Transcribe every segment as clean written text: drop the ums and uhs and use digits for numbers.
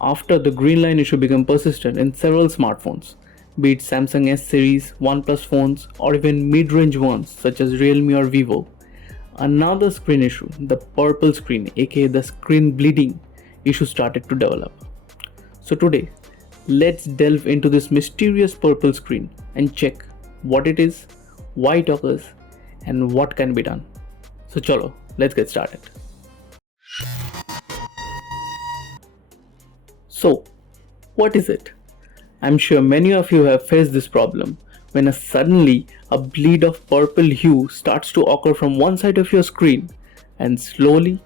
After the green line issue became persistent in several smartphones, be it Samsung S series, OnePlus phones, or even mid-range ones such as Realme or Vivo, another screen issue, the purple screen aka the screen bleeding issue started to develop. So today, let's delve into this mysterious purple screen and check what it is, why it occurs, and what can be done. So chalo, let's get started. So, what is it? I'm sure many of you have faced this problem when suddenly a bleed of purple hue starts to occur from one side of your screen, and slowly,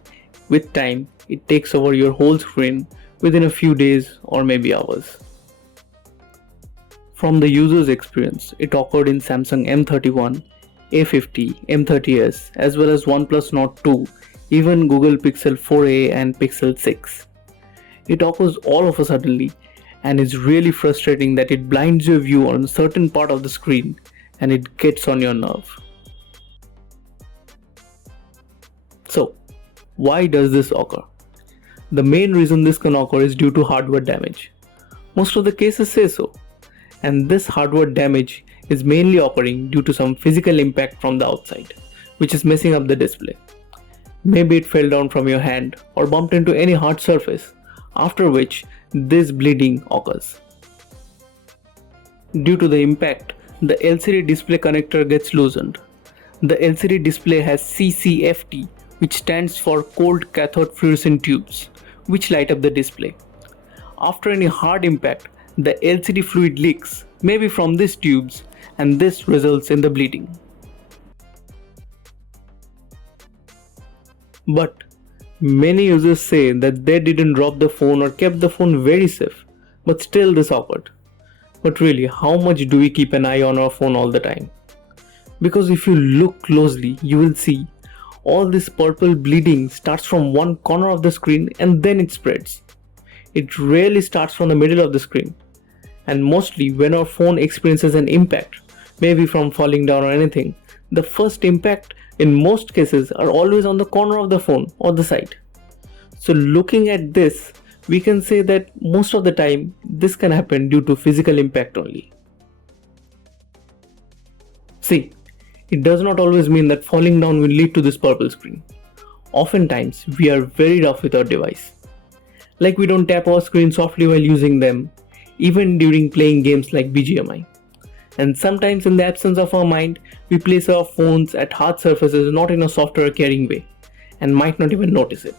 with time, it takes over your whole screen within a few days or maybe hours. From the user's experience, it occurred in Samsung M31, A50, M30s, as well as OnePlus Nord 2, even Google Pixel 4a and Pixel 6. It occurs all of a suddenly and is really frustrating that it blinds your view on a certain part of the screen and it gets on your nerve. So, why does this occur? The main reason this can occur is due to hardware damage. Most of the cases say so, and this hardware damage is mainly occurring due to some physical impact from the outside, which is messing up the display. Maybe it fell down from your hand or bumped into any hard surface, after which this bleeding occurs. Due to the impact, the LCD display connector gets loosened. The LCD display has CCFT, which stands for cold cathode fluorescent tubes, which light up the display. After any hard impact, the LCD fluid leaks, maybe from these tubes, and this results in the bleeding. But many users say that they didn't drop the phone or kept the phone very safe, but still this occurred. But really, how much do we keep an eye on our phone all the time? Because if you look closely, you will see all this purple bleeding starts from one corner of the screen and then it spreads. It rarely starts from the middle of the screen. And mostly when our phone experiences an impact, maybe from falling down or anything, the first impact in most cases are always on the corner of the phone or the side. So looking at this, we can say that most of the time this can happen due to physical impact only. See, it does not always mean that falling down will lead to this purple screen. Oftentimes we are very rough with our device. Like we don't tap our screen softly while using them, even during playing games like BGMI. And sometimes in the absence of our mind, we place our phones at hard surfaces not in a soft or caring way, and might not even notice it.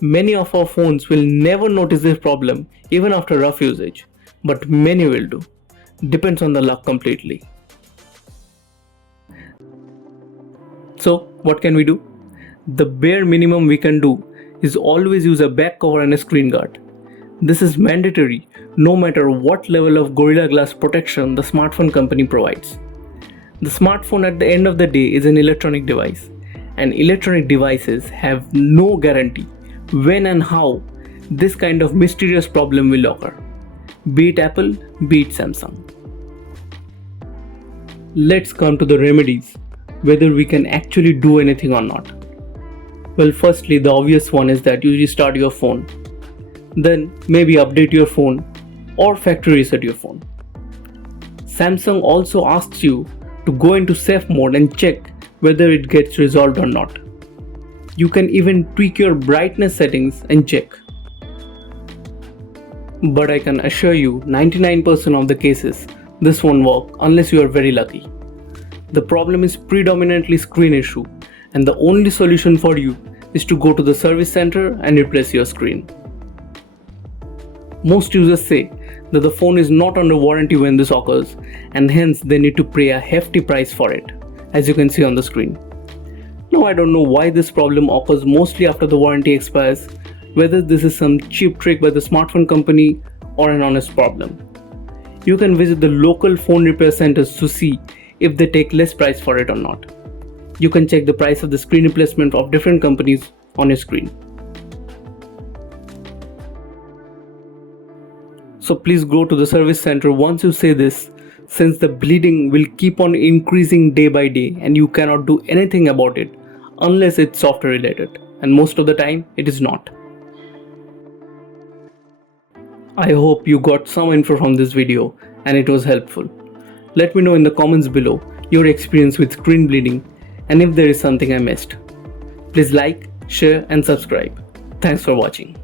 Many of our phones will never notice this problem even after rough usage, but many will do. Depends on the luck completely. So what can we do? The bare minimum we can do is always use a back cover and a screen guard. This is mandatory no matter what level of Gorilla Glass protection the smartphone company provides. The smartphone at the end of the day is an electronic device, and electronic devices have no guarantee when and how this kind of mysterious problem will occur. Be it Apple, be it Samsung. Let's come to the remedies, whether we can actually do anything or not. Well, firstly, the obvious one is that you restart your phone. Then maybe update your phone or factory reset your phone. Samsung also asks you to go into safe mode and check whether it gets resolved or not. You can even tweak your brightness settings and check. But I can assure you 99% of the cases this won't work unless you are very lucky. The problem is predominantly screen issue, and the only solution for you is to go to the service center and replace your screen. Most users say that the phone is not under warranty when this occurs, and hence they need to pay a hefty price for it, as you can see on the screen. Now I don't know why this problem occurs mostly after the warranty expires, whether this is some cheap trick by the smartphone company or an honest problem. You can visit the local phone repair centers to see if they take less price for it or not. You can check the price of the screen replacement of different companies on your screen. So please go to the service center once you say this, since the bleeding will keep on increasing day by day and you cannot do anything about it unless it's software related, and most of the time it is not. I hope you got some info from this video and it was helpful. Let me know in the comments below your experience with screen bleeding and if there is something I missed. Please like, share and subscribe. Thanks for watching.